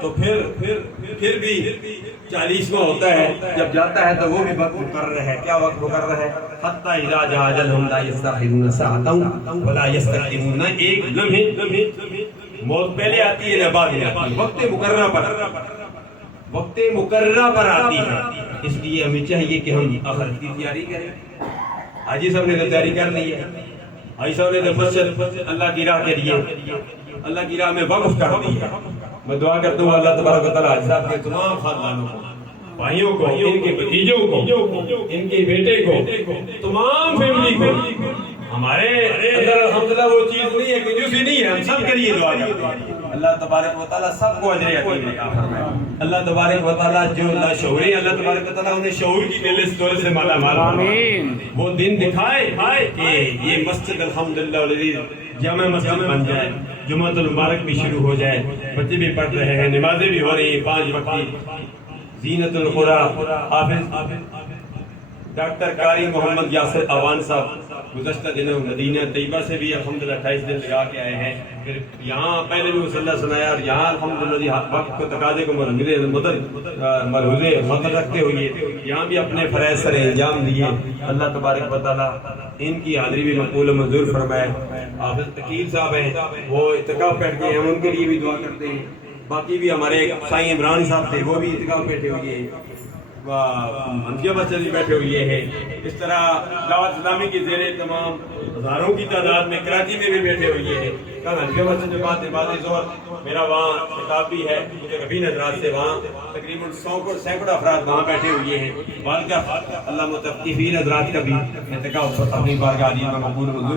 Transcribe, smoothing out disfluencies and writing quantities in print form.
تو پھر بھی 40واں ہوتا ہے، جب جاتا ہے تو وہ بھی وقت مقرر ہے. کیا وقت مقرر ہے؟ حتی اذا جاء اجلهم لا یستأخرون ساعة ولا یستقدمون. ایک لمحے موت پہلے آتی ہے نہ بعد میں آتی ہے، وقت مقررہ پر آتی ہے. اس لیے ہمیں چاہیے کہ ہم آخرت کی تیاری کریں. حاجی صاحب نے تو تیاری کر لی ہے، حاجی صاحب نے تو مسجد اللہ کی راہ کے لیے اللہ کی راہ میں وقف کر دی ہے. میں دعا کرتا ہوں اللہ تبارک و تعالیٰ حاجی صاحب کے تمام خاندانوں کو، بھائیوں کو، ان کے بھتیجوں کو، ان کے بیٹے کو، تمام فیملی کو. ہمارے اندر الحمدللہ وہ چیز نہیں ہے، کنجوسی نہیں ہے، ہم سب کے لیے دعا کرتے ہیں. اللہ تبارک و تعالیٰ سب کو اجر عظیم عطا فرمائے. اللہ تبارک و تعالیٰ جو لاشعوری، اللہ تبارک و تعالیٰ انہیں شعور کی دولت سے مالا مال فرمائے. وہ دن دکھائے کہ یہ مسجد الحمدللہ العزیز جامع مسجد بن جائے، جمعۃ المبارک بھی شروع ہو جائے، بچے بھی پڑھ رہے ہیں، نمازیں بھی ہو رہی ہیں 5 وقت کی. زینت القری حافظ ڈاکٹر قاری محمد یاسر اوان صاحب گزشتہ دنوں مدینہ طیبہ سے بھی الحمدللہ 28 دن لگا کے آئے ہیں. پھر یہاں پہلے بھی مصلی سنایا، اور یہاں الحمدللہ وقت کو تقاضے کو مرحوظ مدر رکھتے ہوئے یہاں بھی اپنے فرائض سر انجام دیے. اللہ تبارک و تعالیٰ ان کی حاضری بھی مقبول و منظور فرمائے. حافظ تقیر صاحب ہیں، وہ اعتکاف بیٹھ گئے ہیں، ہم ان کے لیے بھی دعا کرتے ہیں. باقی بھی ہمارے سائیں عمران صاحب تھے، وہ بھی اعتکاف بیٹھے ہوئے ہیں، منفیہ بچے بھی بیٹھے ہوئے ہیں. اس طرح دعوت اسلامی کی زیر تمام ہزاروں کی تعداد میں کراچی میں بھی بیٹھے ہوئے ہیں. کل منفیہ بچے جو بات نماز ظہر میرا وہاں خطاب بھی ہے، مجھے کبھی نظرات سے وہاں تقریباً 100 سینکڑوں افراد وہاں بیٹھے ہوئے ہیں. بارگاہ اللہ متقفین حضرات کا بھی اعتکاف اپنی بارگاہ علی میں مقبول منظور